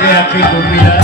বেঁচে আছে গোপীরা